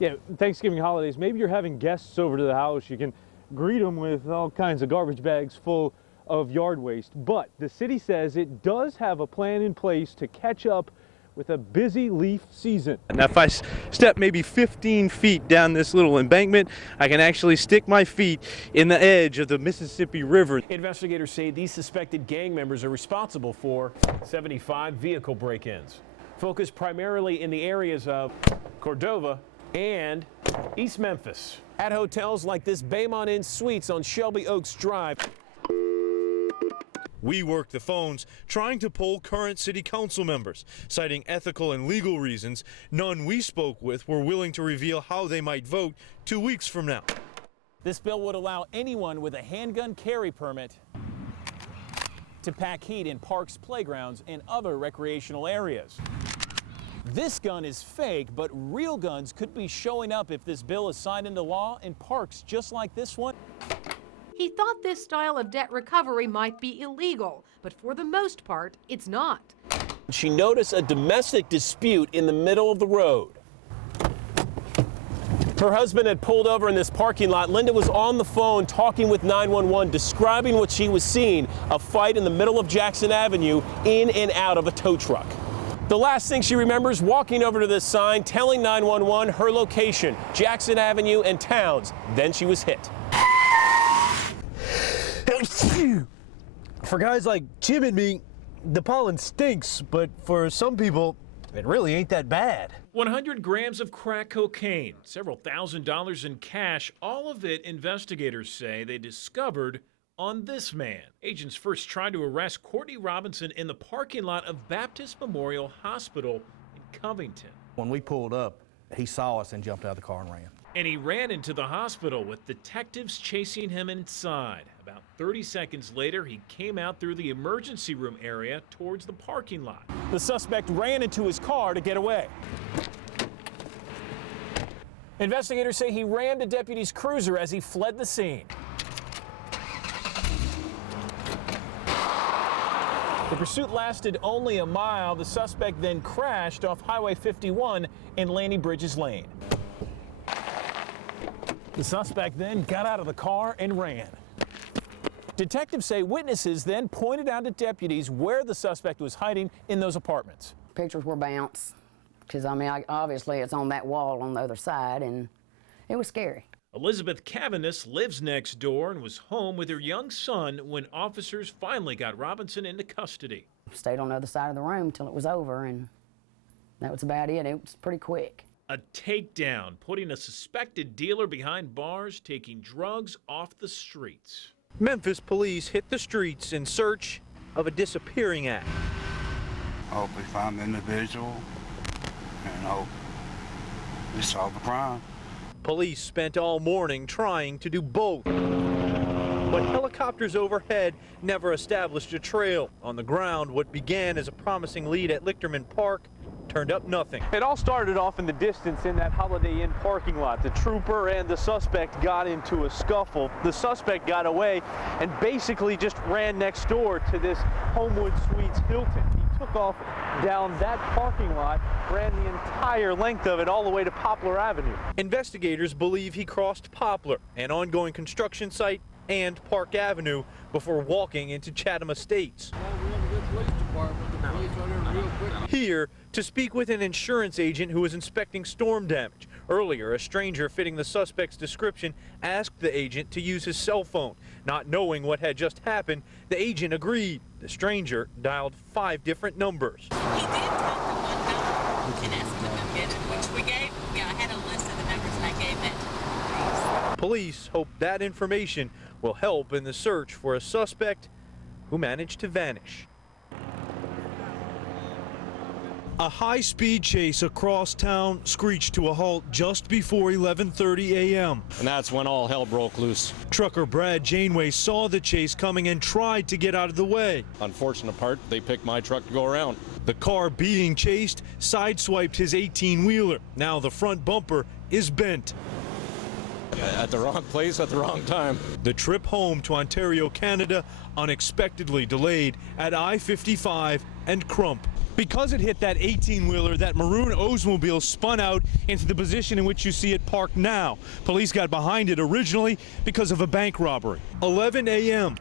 Yeah, Thanksgiving holidays, maybe you're having guests over to the house. You can greet them with all kinds of garbage bags full of yard waste. But the city says it does have a plan in place to catch up with a busy leaf season. Now, if I step maybe 15 feet down this little embankment, I can actually stick my feet in the edge of the Mississippi River. Investigators say these suspected gang members are responsible for 75 vehicle break-ins, focused primarily in the areas of Cordova and East Memphis, at hotels like this Baymont Inn Suites on Shelby Oaks Drive. We worked the phones trying to poll current city council members, citing ethical and legal reasons. None we spoke with were willing to reveal how they might vote 2 weeks from now. This bill would allow anyone with a handgun carry permit to pack heat in parks, playgrounds, and other recreational areas. This gun is fake, but real guns could be showing up if this bill is signed into law in parks just like this one. He thought this style of debt recovery might be illegal, but for the most part, it's not. She noticed a domestic dispute in the middle of the road. Her husband had pulled over in this parking lot. Linda was on the phone talking with 911, describing what she was seeing, a fight in the middle of Jackson Avenue, in and out of a tow truck. The last thing she remembers, walking over to this sign, telling 911 her location, Jackson Avenue and Towns. Then she was hit. For guys like Jim and me, the pollen stinks, but for some people, it really ain't that bad. 100 grams of crack cocaine, several $1,000s in cash, all of it investigators say they discovered on this man. Agents first tried to arrest Courtney Robinson in the parking lot of Baptist Memorial Hospital in Covington. When we pulled up, he saw us and jumped out of the car and ran. And he ran into the hospital with detectives chasing him inside. About 30 seconds later, he came out through the emergency room area towards the parking lot. The suspect ran into his car to get away. Investigators say he rammed a deputy's cruiser as he fled the scene. The pursuit lasted only a mile. The suspect then crashed off Highway 51 in Laney Bridges Lane. The suspect then got out of the car and ran. Detectives say witnesses then pointed out to deputies where the suspect was hiding in those apartments. Pictures were bounced, because obviously it's on that wall on the other side, and it was scary. Elizabeth Cavaness lives next door and was home with her young son when officers finally got Robinson into custody. Stayed on the other side of the room till it was over, and that was about it. It was pretty quick. A takedown, putting a suspected dealer behind bars, taking drugs off the streets. Memphis police hit the streets in search of a disappearing act. Hope we find the individual and hope we solve the crime. Police spent all morning trying to do both. But helicopters overhead never established a trail. On the ground, what began as a promising lead at Lichterman Park turned up nothing. It all started off in the distance in that Holiday Inn parking lot. The trooper and the suspect got into a scuffle. The suspect got away and basically just ran next door to this Homewood Suites Hilton. He took off down that parking lot, ran the entire length of it all the way to Poplar Avenue. Investigators believe he crossed Poplar, an ongoing construction site, and Park Avenue before walking into Chatham Estates. Here to speak with an insurance agent who was inspecting storm damage. Earlier, a stranger fitting the suspect's description asked the agent to use his cell phone. Not knowing what had just happened, the agent agreed. The stranger dialed 5 different numbers. He did talk to one number and asked him to get it, which we gave. Yeah, I had a list of the numbers and I gave that to Police hope that information will help in the search for a suspect who managed to vanish. A high-speed chase across town screeched to a halt just before 11:30 a.m. And that's when all hell broke loose. Trucker Brad Janeway saw the chase coming and tried to get out of the way. Unfortunate part, they picked my truck to go around. The car being chased sideswiped his 18-wheeler. Now the front bumper is bent. At the wrong place at the wrong time. The trip home to Ontario, Canada, unexpectedly delayed at I-55 and Crump. Because it hit that 18-wheeler, that maroon Oldsmobile spun out into the position in which you see it parked now. Police got behind it originally because of a bank robbery. 11 a.m.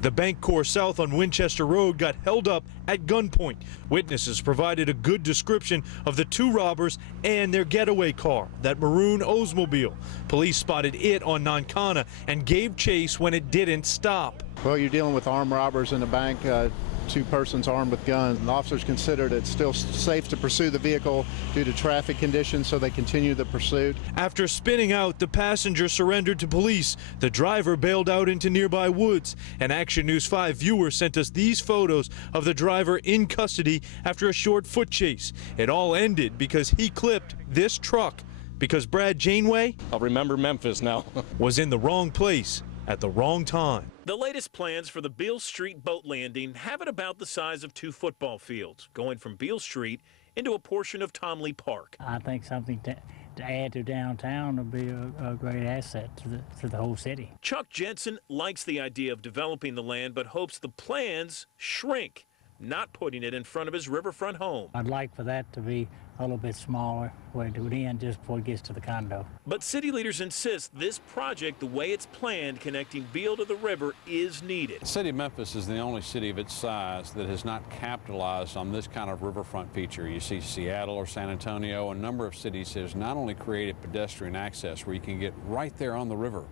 The bank core south on Winchester Road got held up at gunpoint. Witnesses provided a good description of the two robbers and their getaway car, that maroon Oldsmobile. Police spotted it on Nankana and gave chase when it didn't stop. Well, you're dealing with armed robbers in the bank, two persons armed with guns. And officers considered it still safe to pursue the vehicle due to traffic conditions, so they continued the pursuit. After spinning out, the passenger surrendered to police. The driver bailed out into nearby woods. An Action News 5 viewer sent us these photos of the driver in custody after a short foot chase. It all ended because he clipped this truck, because Brad Janeway, I'll remember Memphis now, was in the wrong place at the wrong time. The latest plans for the Beale Street boat landing have it about the size of 2 football fields, going from Beale Street into a portion of Tomley Park. I think something to add to downtown would be a great asset to the whole city. Chuck Jensen likes the idea of developing the land, but hopes the plans shrink, not putting it in front of his riverfront home. I'd like for that to be a little bit smaller, where it would end just before it gets to the condo. But city leaders insist this project, the way it's planned, connecting Beale to the river, is needed. The city of Memphis is the only city of its size that has not capitalized on this kind of riverfront feature. You see Seattle or San Antonio, a number of cities has not only created pedestrian access where you can get right there on the river,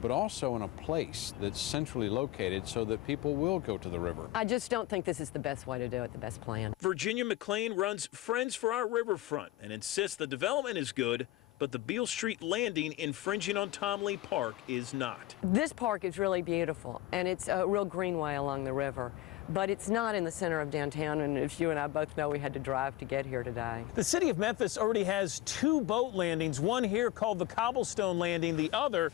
but also in a place that's centrally located so that people will go to the river. I just don't think this is the best way to do it, the best plan. Virginia McLean runs Friends for Our Riverfront and insists the development is good, but the Beale Street landing infringing on Tomley Park is not. This park is really beautiful, and it's a real greenway along the river. But it's not in the center of downtown, and as you and I both know, we had to drive to get here today. The city of Memphis already has 2 boat landings, one here called the Cobblestone Landing, the other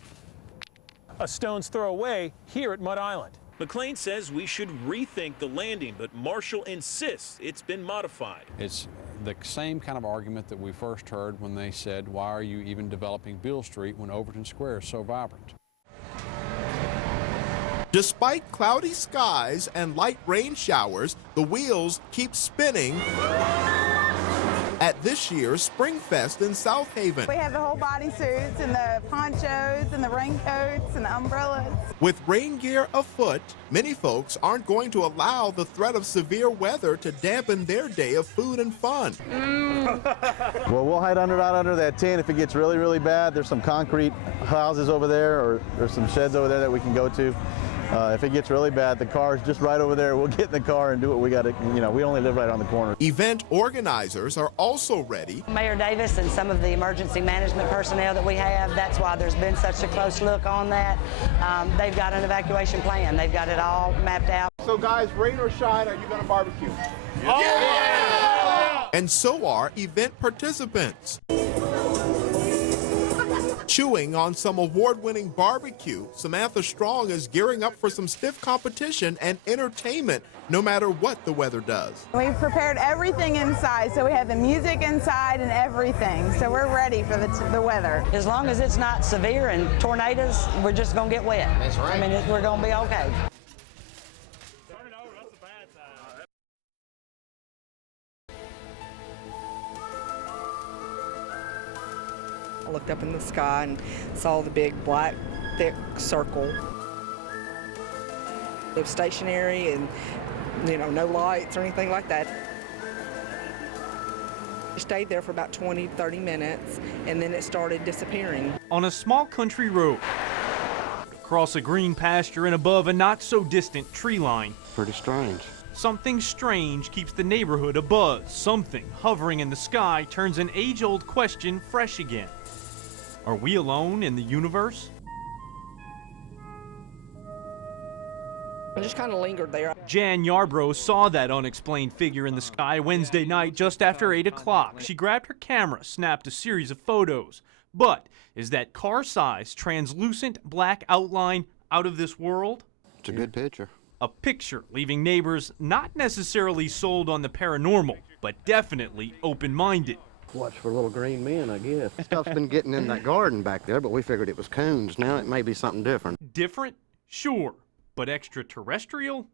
a stone's throw away here at Mud Island. McLean says we should rethink the landing, but Marshall insists it's been modified. It's the same kind of argument that we first heard when they said, why are you even developing Beale Street when Overton Square is so vibrant? Despite cloudy skies and light rain showers, the wheels keep spinning at this year's Spring Fest in South Haven. We have the whole bodysuits and the ponchos and the raincoats and the umbrellas. With rain gear afoot, many folks aren't going to allow the threat of severe weather to dampen their day of food and fun. Well, we'll hide out under that tent. If it gets really, really bad, there's some concrete houses over there, or there's some sheds over there that we can go to. If it gets really bad, the car's just right over there. We'll get in the car and do what we got to, we only live right on the corner. Event organizers are also ready. Mayor Davis and some of the emergency management personnel that we have, that's why there's been such a close look on that. They've got an evacuation plan. They've got it all mapped out. So guys, rain or shine, are you going to barbecue? Yeah! And so are event participants. Chewing on some award-winning barbecue, Samantha Strong is gearing up for some stiff competition and entertainment, no matter what the weather does. We've prepared everything inside, so we have the music inside and everything, so we're ready for the weather. As long as it's not severe and tornadoes, we're just going to get wet. That's right. I mean, we're going to be okay. I looked up in the sky and saw the big black thick circle. It was stationary and no lights or anything like that. I stayed there for about 20-30 minutes and then it started disappearing. On a small country road, across a green pasture and above a not so distant tree line. Pretty strange. Something strange keeps the neighborhood abuzz. Something hovering in the sky turns an age-old question fresh again. Are we alone in the universe? I just kind of lingered there. Jan Yarbrough saw that unexplained figure in the sky Wednesday night just after 8 o'clock. She grabbed her camera, snapped a series of photos. But is that car-sized, translucent black outline out of this world? It's a good picture. A picture leaving neighbors not necessarily sold on the paranormal, but definitely open-minded. Watch for little green men, I guess. Stuff's been getting in that garden back there, but we figured it was coons. Now it may be something different. Different? Sure. But extraterrestrial?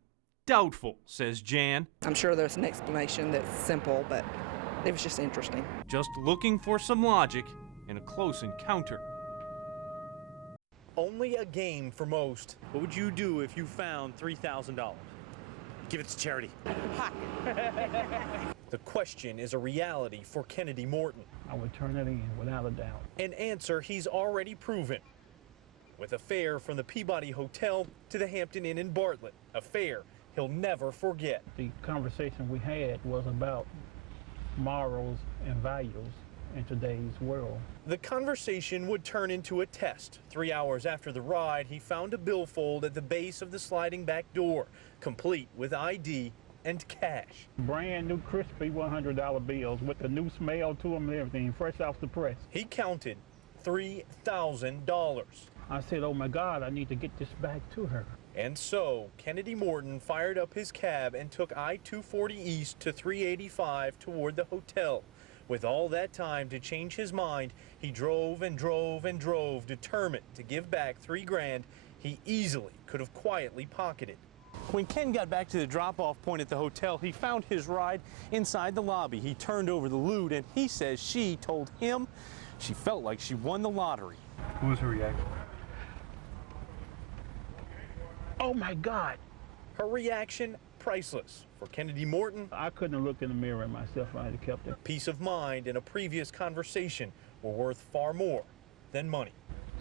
Doubtful, says Jan. I'm sure there's an explanation that's simple, but it was just interesting. Just looking for some logic in a close encounter. Only a game for most. What would you do if you found $3,000? Give it to charity. The question is a reality for Kennedy Morton. I would turn it in without a doubt. An answer he's already proven. With a fare from the Peabody Hotel to the Hampton Inn in Bartlett, a fare he'll never forget. The conversation we had was about morals and values in today's world. The conversation would turn into a test. 3 hours after the ride, he found a billfold at the base of the sliding back door, complete with ID and cash. Brand new crispy $100 bills with the new smell to them and everything, fresh off the press. He counted $3,000. I said, oh my God, I need to get this back to her. And so, Kennedy Morton fired up his cab and took I-240 East to 385 toward the hotel. With all that time to change his mind, he drove and drove and drove, determined to give back $3 grand he easily could have quietly pocketed. When Ken got back to the drop-off point at the hotel, he found his ride inside the lobby. He turned over the loot, and he says she told him she felt like she won the lottery. What was her reaction? Oh my God. Her reaction, priceless. For Kennedy Morton, I couldn't have looked in the mirror at myself if I had kept it. Peace of mind and a previous conversation were worth far more than money.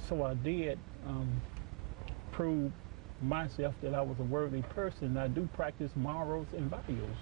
So I did prove myself that I was a worthy person. I do practice morals and values.